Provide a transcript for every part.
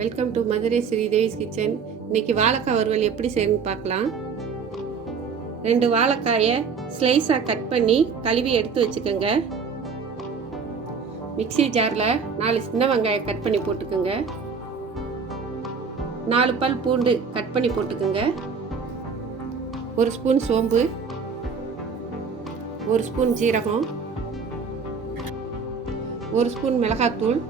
Welcome to Madurai Sridevi's kitchen. இன்னைக்கு வாழைக்காய் வறுவல் எப்படி செய்யணும்னு பார்க்கலாம். 2 வாழைக்காயை ஸ்லைஸாக கட் பண்ணி கழுவி எடுத்து வச்சுக்கோங்க. மிக்ஸி ஜாரில் 4 சின்ன வெங்காயம் கட் பண்ணி போட்டுக்கோங்க. 4 பல் பூண்டு கட் பண்ணி போட்டுக்கோங்க. 1 ஸ்பூன் சோம்பு, 1 ஸ்பூன் ஜீரகம், 1 ஸ்பூன் மிளகாத்தூள்,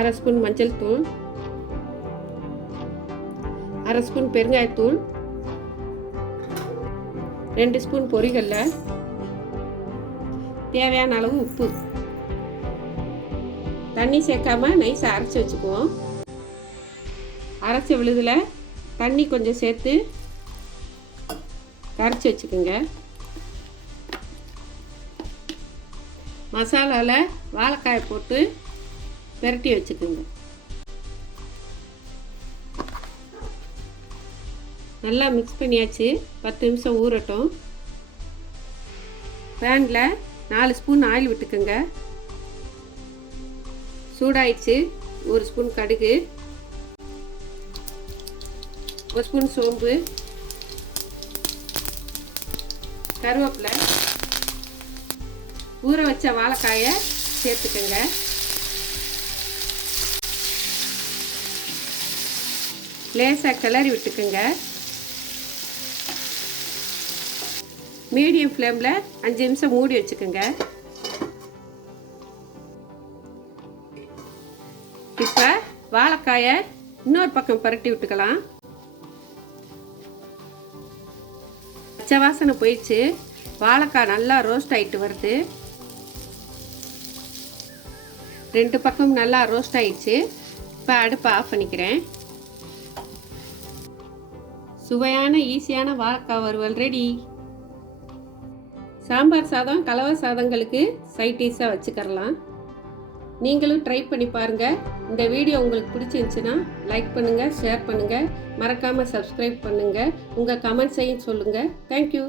1/2 ஸ்பூன் மஞ்சள் தூள், 1/2 ஸ்பூன் பெருங்காயத்தூள், 2 ஸ்பூன் பொரிகடலை, தேவையான அளவு உப்பு. தண்ணி சேர்க்காம நைஸாக அரைச்சி வச்சுக்குவோம். அரைச்ச விழுதில் தண்ணி கொஞ்சம் சேர்த்து கரைச்சி வச்சுக்கோங்க. மசாலாவில் வாழைக்காயை போட்டு பெரட்டி வச்சுக்கோங்க. நல்லா மிக்ஸ் பண்ணியாச்சு. 10 நிமிஷம் ஊறட்டும். பேனில் 4 ஸ்பூன் ஆயில் விட்டுக்கோங்க. சூடாயிடுச்சு. 1 ஸ்பூன் கடுகு, 1 ஸ்பூன் சோம்பு, கருவேப்பிலை, ஊற வச்ச வாழைக்காயை சேர்த்துக்கோங்க. லேசாக கிளறி விட்டுக்குங்க. மீடியம் ஃப்ளேமில் 5 நிமிஷம் மூடி வச்சுக்கோங்க. இப்போ வாழைக்காயை இன்னொரு பக்கம் பரட்டி விட்டுக்கலாம். பச்சை வாசனை போயிடுச்சு. வாழைக்காய் நல்லா ரோஸ்ட் ஆகிட்டு வருது. 2 பக்கம் நல்லா ரோஸ்ட் ஆகிடுச்சு. இப்போ அடுப்பை ஆஃப் பண்ணிக்கிறேன். சுவையான ஈஸியான வாழைக்காய் வறுவல் ரெடி. சாம்பார் சாதம், கலவை சாதங்களுக்கு சைட் டிஷ்ஷாக வச்சுக்கரலாம். நீங்களும் ட்ரை பண்ணி பாருங்கள். இந்த வீடியோ உங்களுக்கு பிடிச்சிருந்துச்சுன்னா லைக் பண்ணுங்கள், ஷேர் பண்ணுங்கள், மறக்காமல் சப்ஸ்கிரைப் பண்ணுங்கள். உங்கள் கமெண்ட்ஸையும் சொல்லுங்கள். தேங்க்யூ.